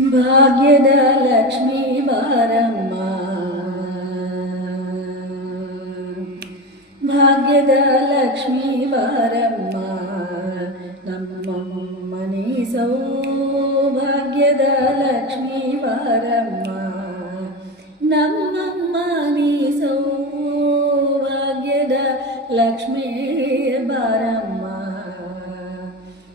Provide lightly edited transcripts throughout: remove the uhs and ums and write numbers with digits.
ಭಾಗ್ಯದ ಲಕ್ಷ್ಮೀ ಬಾರಮ್ಮ, ಭಾಗ್ಯದ ಲಕ್ಷ್ಮೀ ಬಾರಮ್ಮ, ನಮ್ಮಮ್ಮನಿ ಸೌಭಾಗ್ಯದ ಲಕ್ಷ್ಮೀ ಬಾರಮ್ಮ, ನಮ್ಮಮ್ಮನಿ ಸೌಭಾಗ್ಯದ ಲಕ್ಷ್ಮೀ ಬಾರಮ್ಮ.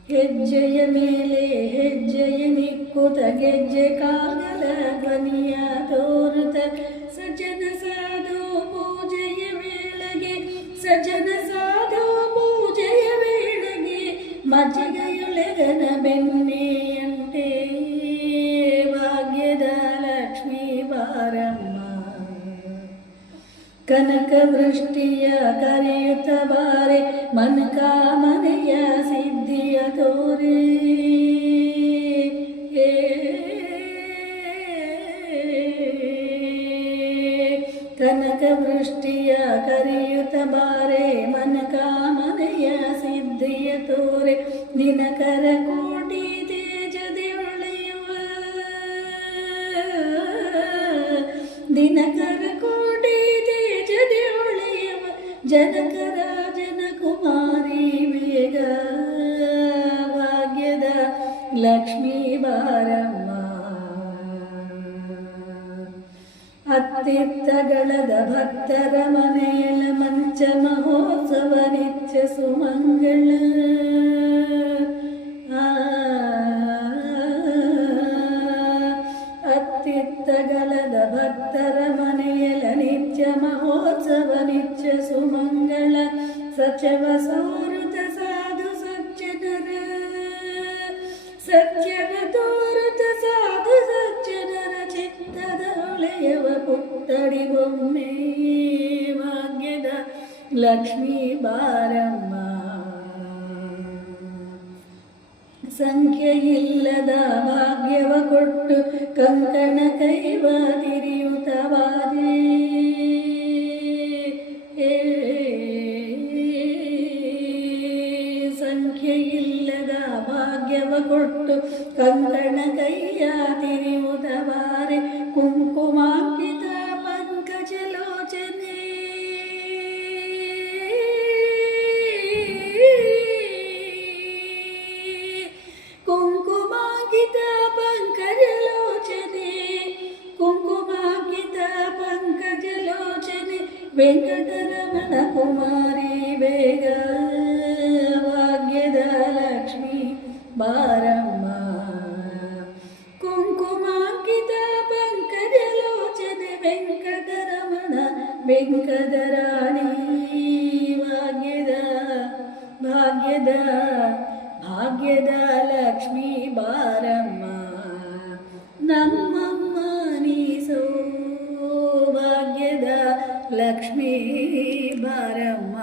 ಹೆಜ್ಜೆಯ ಮೇಲೆ ಹೆಜ್ಜೆಯ ನಿಕ್ಕುತ ಗೆಜ್ಜೆ ಕಾಗಲ ಧ್ವನಿಯ ತೋರುತ ಸಜ್ಜನ ಸಾಧು ಪೂಜೆಯ ವೇಳೆಗೆ, ಸಜ್ಜನ ಸಾಧು ಪೂಜೆಯ ವೇಳೆಗೆ ಮಜ್ಜಿಗೆಯೊಳಗನ ಬೆಣ್ಣೆಯಂತೆ ಭಾಗ್ಯದ ಲಕ್ಷ್ಮೀ ಬಾರಮ್ಮ. ಕನಕ ವೃಷ್ಟಿಯ ಕರೆಯುತ್ತ ಬಾರೆ ಮನಕಾಮನೆಯ ಸಿದ್ಧಿಯ ತೋರೆ, ಕನಕ ವೃಷ್ಟಿಯ ಕರೆಯುತ್ತ ಬಾರೆ ಮನಕಾಮನೆಯ ಸಿದ್ಧಿಯ ತೋರೆ, ದಿನಕರ ಕೋಟಿ ತೇಜದೆ ಹೊಳೆಯುವ, ದಿನಕರ ಕೋಟಿ ತೇಜದೆ ಹೊಳೆಯುವ ಜನಕ ರಾಜನ ಕುಮಾರಿ ಬೇಗ ಭಾಗ್ಯದ ಲಕ್ಷ್ಮೀ ಬಾರಮ್ಮ. ಅತ್ತಿತ್ತಗಳದ ಭಕ್ತರ ಮನೆಯಲ ಮಂಚ ಮಹೋತ್ಸವ ನಿತ್ಯ ಸುಮಂಗಳ, ಅತ್ತಿತ್ತಗಳದ ಭಕ್ತರ ಮನೆಯಲ ನಿತ್ಯ ಮಹೋತ್ಸವ ನಿತ್ಯ ಸುಮಂಗಳ, ಸಚವ ಸೌರುತ ಸಾಧು ಸಜ್ಜನರ, ಸತ್ಯವ ತೋರುತ ಸಾಧು ಸಜ್ಜನರ ಚಿತ್ತದ ಹೊಳೆಯವ ಪುತ್ತಡಿ ಬೊಮ್ಮೆ ಭಾಗ್ಯದ ಲಕ್ಷ್ಮೀ ಬಾರಮ್ಮ. ಸಂಖ್ಯೆಯಿಲ್ಲದ ಭಾಗ್ಯವ ಕೊಟ್ಟು ಕಂಕಣ ಕೈವ ತಿರಿಯುತ್ತ ಬಾರೆ, ಸಂಖ್ಯೆಯಿಲ್ಲದ ಭಾಗ್ಯವ ಕೊಟ್ಟು ಕಂಕಣ ಕೈಯ ತಿರಿಯುತ್ತ ಬಾರೆ, ಕುಂಕುಮಾಂಕಿತ ಪಂಕಜಲೋಚನೆ, ಕುಂಕುಮಾಂಕಿತ ಪಂಕಜಲೋಚನೆ, ಕುಂಕುಮಾಂಕಿತ ಪಂಕಜಲೋಚನೆ, ವೆಂಕಟರಮಣ ಕುಮಾರಿ ಬೇಗ ಭಾಗ್ಯದ ಲಕ್ಷ್ಮೀ ಬಾರಮ್ಮ. ಕುಂಕುಮಾಂಕಿತ ಪಂಕಜಲೋಚನೆ ವೆಂಕಟರಮಣ ವೆಂಕಟರಾಣಿ ಭಾಗ್ಯದ ಭಾಗ್ಯದ ಭಾಗ್ಯದ ಲಕ್ಷ್ಮೀ ಬಾರಮ್ಮ. ನಮ್ಮಮ್ಮ ನೀ ಸೌಭಾಗ್ಯದ ಲಕ್ಷ್ಮೀ ಬಾರಮ್ಮ.